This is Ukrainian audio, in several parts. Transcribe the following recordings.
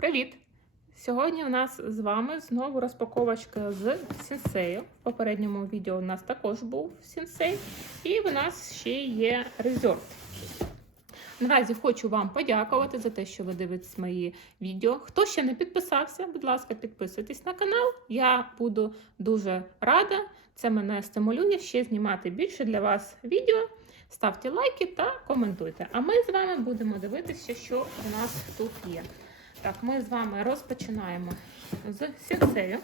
Привіт! Сьогодні у нас з вами знову розпаковочка з сінсею. В попередньому відео у нас також був сінсей, і в нас ще є резорт. Наразі хочу вам подякувати за те, що ви дивитесь мої відео. Хто ще не підписався, будь ласка, підписуйтесь на канал. Я буду дуже рада. Це мене стимулює ще знімати більше для вас відео. Ставте лайки та коментуйте. А ми з вами будемо дивитися, що у нас тут є. Так, ми з вами розпочинаємо з сінцею.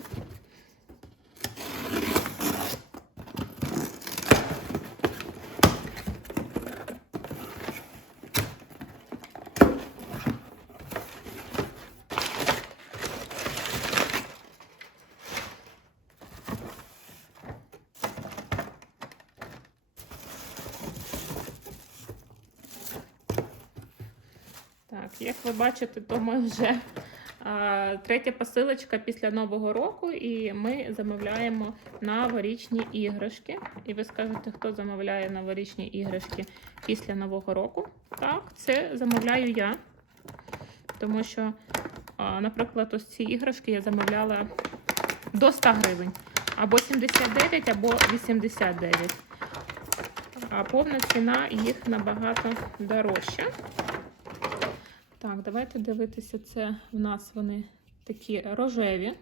Як ви бачите, то ми вже третя посилочка після Нового року, і ми замовляємо новорічні іграшки. І ви скажете, хто замовляє новорічні іграшки після Нового року? Так, це замовляю я. Тому що, наприклад, ось ці іграшки я замовляла до 100 гривень. Або 79, або 89. А повна ціна їх набагато дорожча. Так, давайте дивитися, це в нас вони такі рожеві.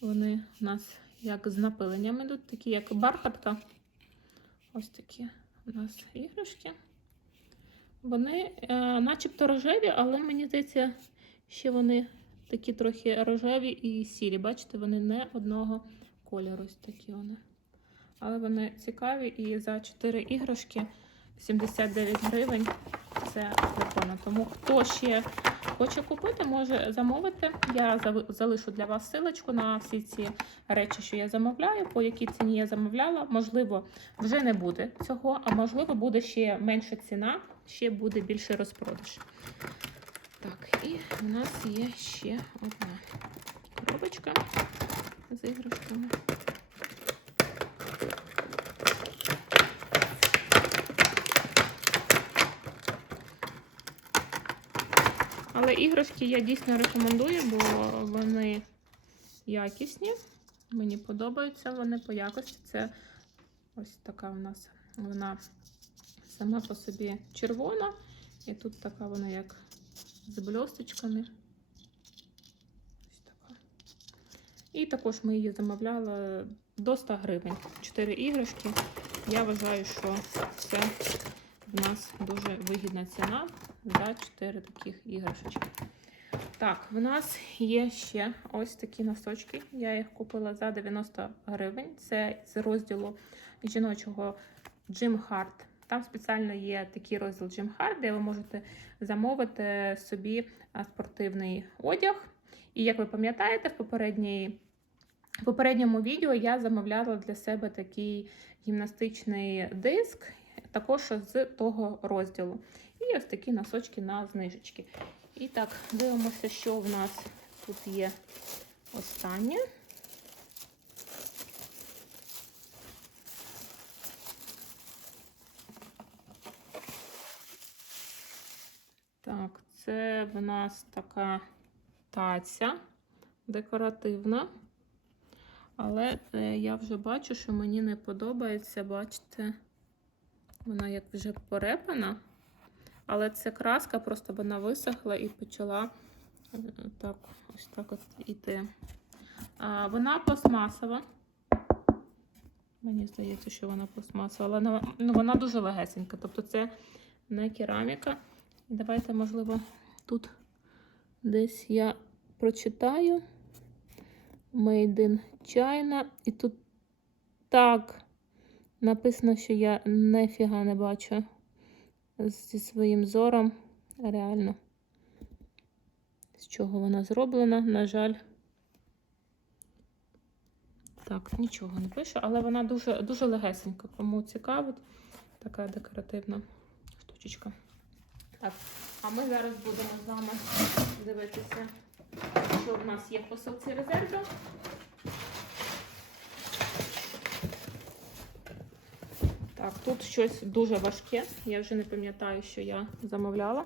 Вони у нас як з напиленням йдуть, такі як бархатка. Ось такі у нас іграшки. Вони е, начебто рожеві, але мені здається, ще вони такі трохи рожеві і сірі. Бачите, вони не одного кольору. Ось такі вони. Але вони цікаві і за 4 іграшки 79 гривень. Це прикольно. Тому хто ще хоче купити, може замовити. Я залишу для вас силочку на всі ці речі, що я замовляю, по якій ціні я замовляла. Можливо, вже не буде цього, а можливо, буде ще менша ціна, ще буде більше розпродаж. Так, і у нас є ще одна коробочка з іграшками. Але іграшки я дійсно рекомендую, бо вони якісні. Мені подобаються вони по якості. Це ось така у нас вона сама по собі червона. І тут така вона як з бльосточками. Ось така. І також ми її замовляли до 100 гривень. 4 іграшки. Я вважаю, що це в нас дуже вигідна ціна за 4 таких іграшечки. Так, в нас є ще ось такі носочки. Я їх купила за 90 гривень. Це з розділу жіночого Jim Hard. Там спеціально є такий розділ Jim Hard, де ви можете замовити собі спортивний одяг. І як ви пам'ятаєте, в попередній в попередньому відео я замовляла для себе такий гімнастичний диск, також з того розділу. І ось такі носочки на знижечки. І так, дивимося, що в нас тут є останнє. Так, це в нас така таця декоративна. Але е, я вже бачу, що мені не подобається, бачите, вона як вже порепана. Але це краска, просто вона висохла і почала е, так, ось так от іти. А, вона пластмасова. Мені здається, що вона пластмасова, але ну, вона дуже легесенька. Тобто це не кераміка. Давайте, можливо, тут десь я прочитаю. Made in China. І тут так написано, що я нефіга не бачу зі своїм зором. Реально, з чого вона зроблена, на жаль. Так, нічого не пише, але вона дуже дуже легесенька. Кому цікавить, така декоративна штучечка. Так, а ми зараз будемо з вами дивитися, що в нас є посилці резерву. Так, тут щось дуже важке. Я вже не пам'ятаю, що я замовляла.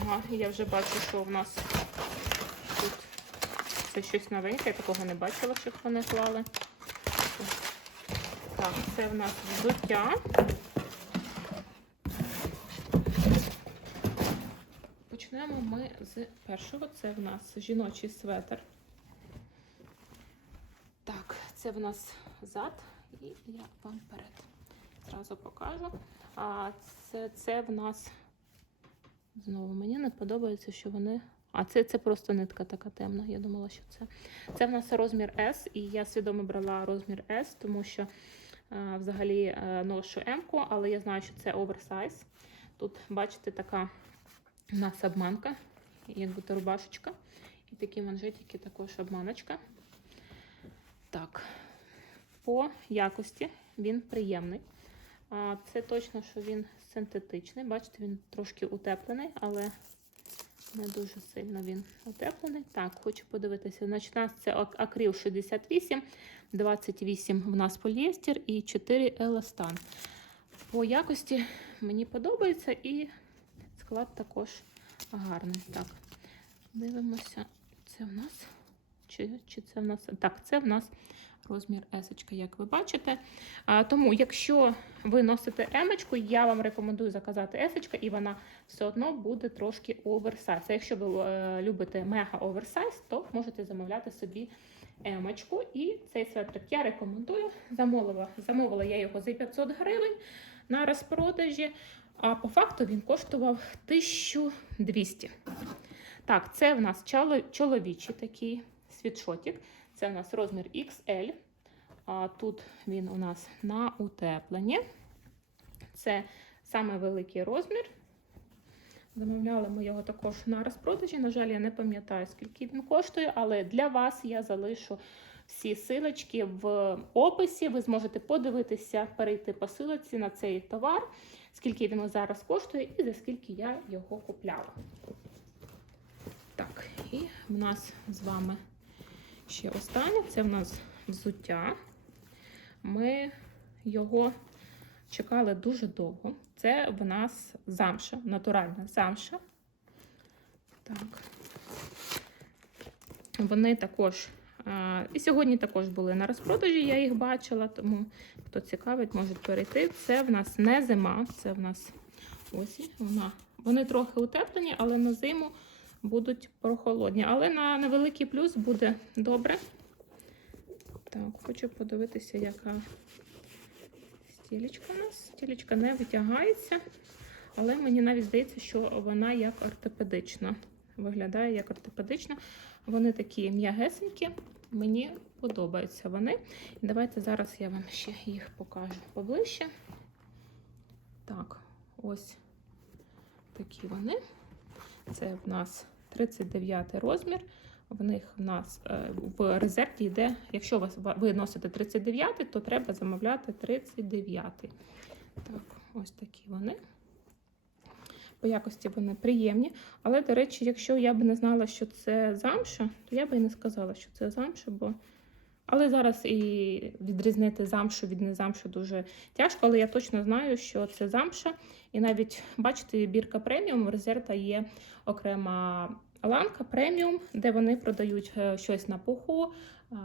Ага, я вже бачу, що в нас тут це щось новеньке, я такого не бачила, щоб вони клали. Так, це в нас взуття. Почнемо ми з першого. Це в нас жіночий светр. Так, це в нас зад, і я вам перед зразу покажу. А це, це в нас знову мені не подобається, що вони. А це, це просто нитка така темна. Я думала, що це. Це в нас розмір S, і я свідомо брала розмір S, тому що е, взагалі е, ношу М-ку, але я знаю, що це оверсайз. Тут, бачите, така у нас обманка, як будто рубашечка. І такі манжетики також обманочка. Так, по якості він приємний. Це точно, що він синтетичний. Бачите, він трошки утеплений, але не дуже сильно він утеплений. Так, хочу подивитися. Значить, у нас це акрил 68, 28 в нас поліестер і 4 еластан. По якості мені подобається і склад також гарний. Так, дивимося, це в нас. Чи, чи це в нас? Так, це в нас розмір S, як ви бачите. А, тому, якщо ви носите М, я вам рекомендую заказати S, і вона все одно буде трошки оверсайз. А якщо ви е, любите мега оверсайз, то можете замовляти собі М. І цей светрик я рекомендую. Замовила, замовила я його за 500 гривень на розпродажі. А по факту він коштував 1200. Так, це в нас чоловічий такий світшотик. Це у нас розмір XL. А тут він у нас на утепленні. Це саме великий розмір. Замовляли ми його також на розпродажі. На жаль, я не пам'ятаю, скільки він коштує, але для вас я залишу всі силочки в описі. Ви зможете подивитися, перейти по силочці на цей товар, скільки він зараз коштує і за скільки я його купляла. Так, і в нас з вами ще останнє це в нас взуття. Ми його чекали дуже довго. Це в нас замша, натуральна замша. Так. Вони також. І сьогодні також були на розпродажі, я їх бачила, тому хто цікавить, може перейти. Це в нас не зима, це в нас осінь. Вона, вони трохи утеплені, але на зиму будуть прохолодні. Але на невеликий плюс буде добре. Так, хочу подивитися, яка стілечка у нас. Стілечка не витягається, але мені навіть здається, що вона як ортопедична. Виглядає як ортопедична. Вони такі м'ягесенькі, мені подобаються вони. Давайте зараз я вам ще їх покажу поближче. Так, ось такі вони. Це в нас 39 розмір. В них в нас е, в резерві йде, якщо вас ви носите 39, то треба замовляти 39. Так, ось такі вони. По якості вони приємні. Але, до речі, якщо я б не знала, що це замша, то я би і не сказала, що це замша, бо. Але зараз і відрізнити замшу від незамшу дуже тяжко, але я точно знаю, що це замша. І навіть, бачите, бірка преміум в резерта є окрема ланка преміум, де вони продають е, щось на пуху, е,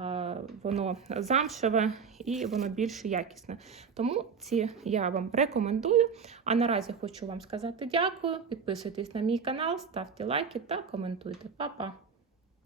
воно замшеве і воно більш якісне. Тому ці я вам рекомендую. А наразі хочу вам сказати дякую. Підписуйтесь на мій канал, ставте лайки та коментуйте. Па-па!